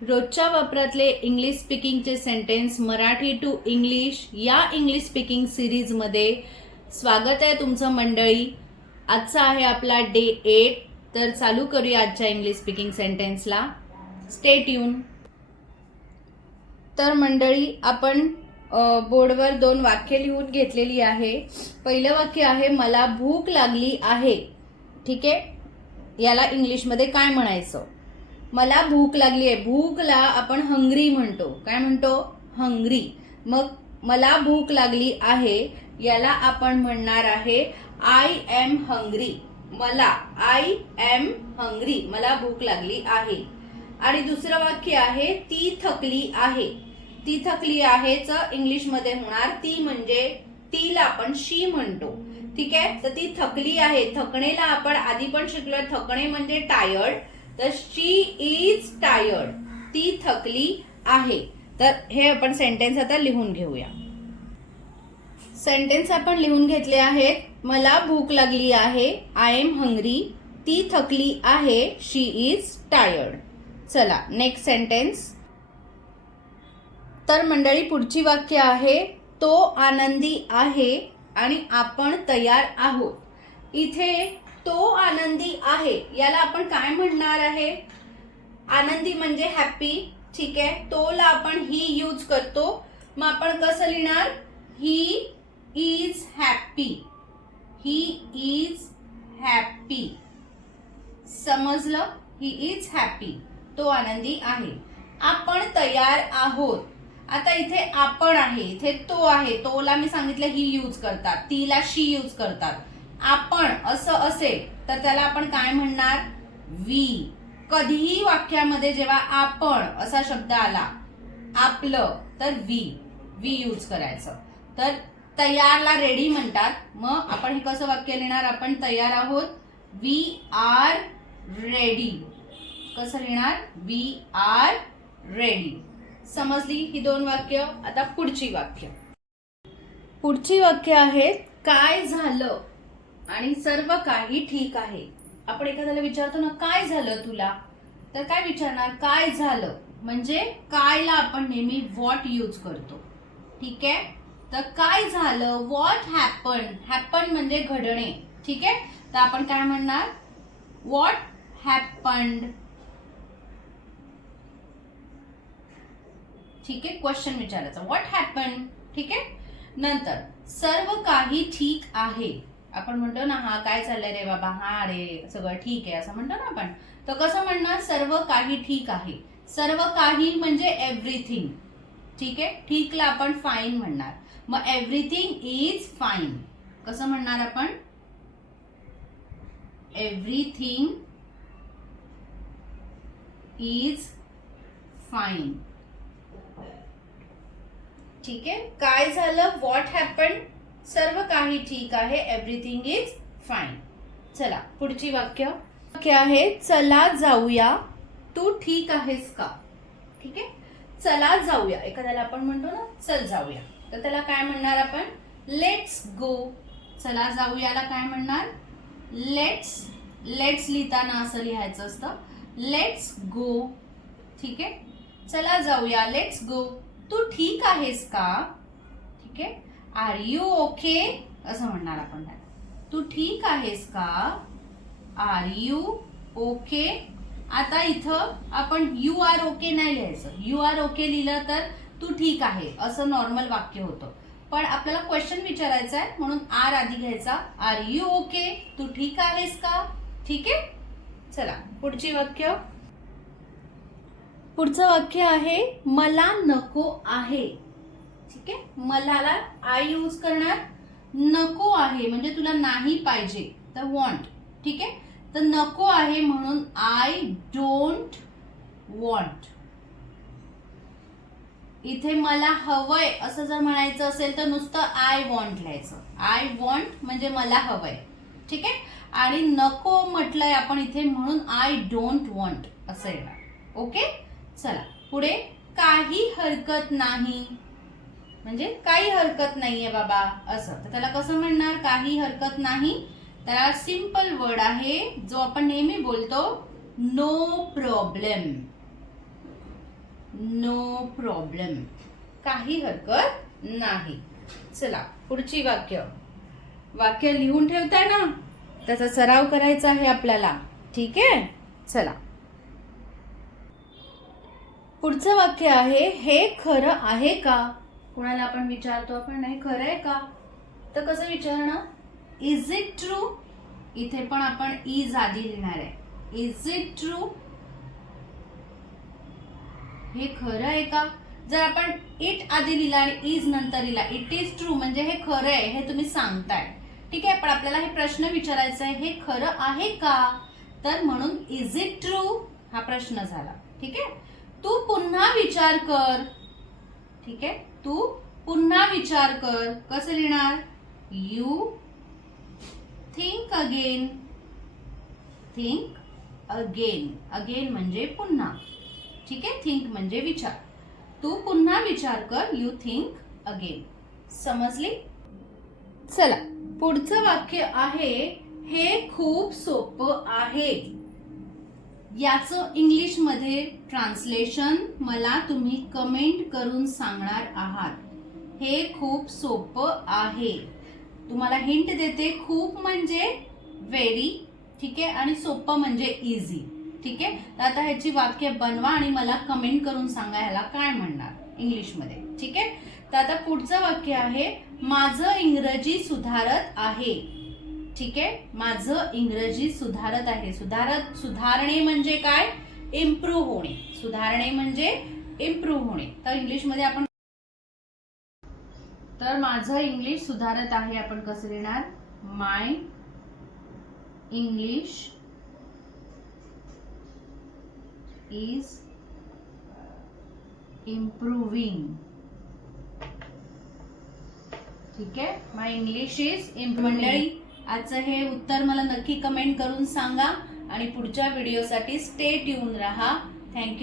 रोजच्या वापरातले इंग्लिश स्पीकिंगचे सेंटेन्स मराठी टू इंग्लिश या इंग्लिश स्पीकिंग सिरीजमध्ये स्वागत आहे तुमचं मंडळी. आजचा आहे आपला डे एट तर चालू करूया आजच्या इंग्लिश स्पीकिंग सेंटेन्सला स्टेट यून तर मंडळी आपण बोर्डवर दोन वाक्य लिहून घेतलेली आहे. पहिलं वाक्य आहे मला भूक लागली आहे. ठीक आहे? याला इंग्लिशमध्ये काय म्हणायचं? मला भूक लागली आहे. भूकला आपण हंग्री म्हणतो. काय म्हणतो? हंग्री मग मला भूक लागली आहे याला आपण म्हणणार आहे आय एम हंग्री मला आय एम हंग्री मला भूक लागली आहे. आणि दुसरं वाक्य आहे ती थकली आहे. ती थकली आहेच इंग्लिशमध्ये होणार ती म्हणजे तीला आपण शी म्हणतो. ठीक आहे? तर ती थकली आहे. थकणेला आपण आधी पण शिकलो थकणे म्हणजे टायर्ड तर शी इज टायर्ड ती थकली आहे. तर हे आपण सेंटेन्स आता लिहून घेऊया. सेंटेन्स आपण लिहून घेतले आहेत. मला भूक लागली आहे. आय एम हंग्री ती थकली आहे. शी इज टायर्ड चला नेक्स्ट सेंटेन्स तर मंडळी पुढची वाक्य आहे. तो आनंदी आहे आणि आपण तयार आहोत. इथे तो आनंदी आहे. याला आपण काय म्हणणार आहे? आनंदी म्हणजे हॅपी ठीक आहे? तोला आपण ही यूज करतो. मग आपण कसं लिहिणार? He is happy he is happy समजलं? ही इज हॅपी तो आनंदी आहे. आपण तयार आहोत. आता इथे आपण आहे. इथे तो आहे. तोला मी सांगितलं ही यूज करतात. तिला शी यूज करतात. आपण असं असेल तर त्याला आपण काय म्हणणार? वी. कधीही वाक्यामध्ये जेव्हा आपण असा शब्द आला आपलं तर वी. वी यूज करायचं. तर तयारला रेडी म्हणतात. मग आपण हे कसं वाक्य लिहिणार? आपण तयार आहोत. वी आर रेडी कसं लिहिणार? वी आर रेडी समजली ही दोन वाक्य? आता पुढची वाक्य. पुढची वाक्य आहेत काय झालं आणि सर्व काही ठीक आहे. आपण एखाद्याला विचारतो ना काय झालं तुला? तर काय विचारणार? काय झालं? म्हणजे कायला आपण नेहमी व्हॉट यूज करतो. ठीक आहे? तर काय झालं? व्हॉट हॅपन हॅपन म्हणजे घडणे. ठीक आहे? तर आपण काय म्हणणार? व्हॉट हॅपन्ड ठीक आहे? क्वेश्चन विचारायचा. व्हॉट हॅपन ठीक आहे? नंतर सर्व काही ठीक आहे. आपण म्हणतो ना हा काय चाललंय रे बाबा? हा रे सगळं ठीक आहे असं म्हणतो ना आपण. तर कसं म्हणणार? सर्व काही ठीक आहे. सर्व काही म्हणजे एव्हरीथिंग ठीक आहे? ठीकला आपण फाईन म्हणणार. मग एव्हरीथिंग इज फाईन कसं म्हणणार आपण? एव्हरीथिंग इज फाईन ठीक आहे? काय झालं? व्हॉट हॅपन सर्व काही ठीक आहे एव्हरीथिंग इज फाईन चला पुढची वाक्य. वाक्य आहे चला जाऊया. तू ठीक आहेस का? ठीक आहे? चला जाऊया. एखाद्याला आपण म्हणतो ना चल जाऊया. तर त्याला काय म्हणणार आपण? लेट्स गो चला जाऊयाला काय म्हणणार? लेट्स लेट्स लिहिताना असं लिहायचं असतं. लेट्स गो ठीक आहे? चला जाऊया. लेट्स गो तू ठीक आहेस का? ठीक आहे? आर यू ओके असं म्हणणार आपण त्याला. तू ठीक आहेस का? आर यू ओके आता इथं आपण यू आर ओके नाही लिहायचं. यू आर ओके लिहिलं तर तू ठीक आहे. असं नॉर्मल वाक्य होतं. पण आपल्याला क्वेश्चन विचारायचा आहे म्हणून आर आधी घ्यायचा. आर यू ओके तू ठीक आहेस का? ठीक आहे? चला पुढची वाक्य. पुढचं वाक्य आहे मला नको आहे. ठीक आहे? मलाला आय यूज करणार नको आहे म्हणजे तुला नाही पाहिजे तर वॉन्ट ठीक आहे? तर नको आहे म्हणून आय डोंट वॉन्ट इथे मला हवंय असं जर म्हणायचं असेल तर नुसतं आय वॉन्ट लिहायचं. आय वॉन्ट म्हणजे मला हवंय ठीक आहे? आणि नको म्हटलंय आपण इथे म्हणून आय डोंट वॉन्ट असं येणार. ओके? चला पुढे काही हरकत नाही. म्हणजे काही हरकत नाहीये बाबा असं. तर त्याला कसं म्हणणार? काही हरकत नाही. त्याला सिंपल वर्ड आहे जो आपण नेहमी बोलतो नो प्रॉब्लेम नो प्रॉब्लेम काही हरकत नाही. चला पुढची वाक्य. वाक्य लिहून ठेवताय ना? त्याचा सराव करायचा आहे आपल्याला. ठीक आहे? चला. पुढचं वाक्य आहे हे खरं आहे का? कुणाला आपण विचारतो आपण नाही खरं आहे का? तर कसं विचारणं? इज इट ट्रू इथे पण आपण इज आधी लिहिणार आहे. इज इट ट्रू हे खरं आहे का? जर आपण इट आधी लिहिला आणि इज नंतर लिहिला इट इज ट्रू म्हणजे हे खरं आहे हे तुम्ही सांगताय. ठीक आहे पण आपल्याला हे प्रश्न विचारायचा आहे हे खरं आहे का? तर म्हणून इज इट ट्रू हा प्रश्न झाला. ठीक आहे? तू पुन्हा विचार कर. ठीक आहे? तू पुन्हा विचार कर. कसं लिहिणार? You think again think again again म्हणजे पुन्हा. ठीक आहे? थिंक म्हणजे विचार. तू पुन्हा विचार कर. यू थिंक अगेन समजली? चला पुढचं वाक्य आहे हे खूप सोपं आहे. याचं इंग्लिशमध्ये ट्रान्सलेशन मला तुम्ही कमेंट करून सांगणार आहात. हे खूप सोपं आहे. तुम्हाला हिंट देते खूप म्हणजे व्हेरी ठीक आहे? आणि सोपं म्हणजे इझी ठीक आहे? तर आता ह्याची वाक्य बनवा आणि मला कमेंट करून सांगा ह्याला काय म्हणणार इंग्लिशमध्ये ठीक आहे? तर आता पुढचं वाक्य आहे माझं इंग्रजी सुधारत आहे. ठीक आहे? माझं इंग्रजी सुधारत आहे. सुधारत सुधारणे म्हणजे काय? इम्प्रूव्ह होणे. सुधारणे म्हणजे इम्प्रूव्ह होणे. तर इंग्लिशमध्ये आपण तर माझं इंग्लिश सुधारत आहे. आपण कसं लिहिणार माय इंग्लिश इज इम्प्रूव्हिंग ठीक आहे? माय इंग्लिश इज मंडळी आजचं हे उत्तर मला नक्की कमेंट करून सांगा आणि पुढच्या व्हिडिओसाठी स्टे ट्यून राहा. थँक्यू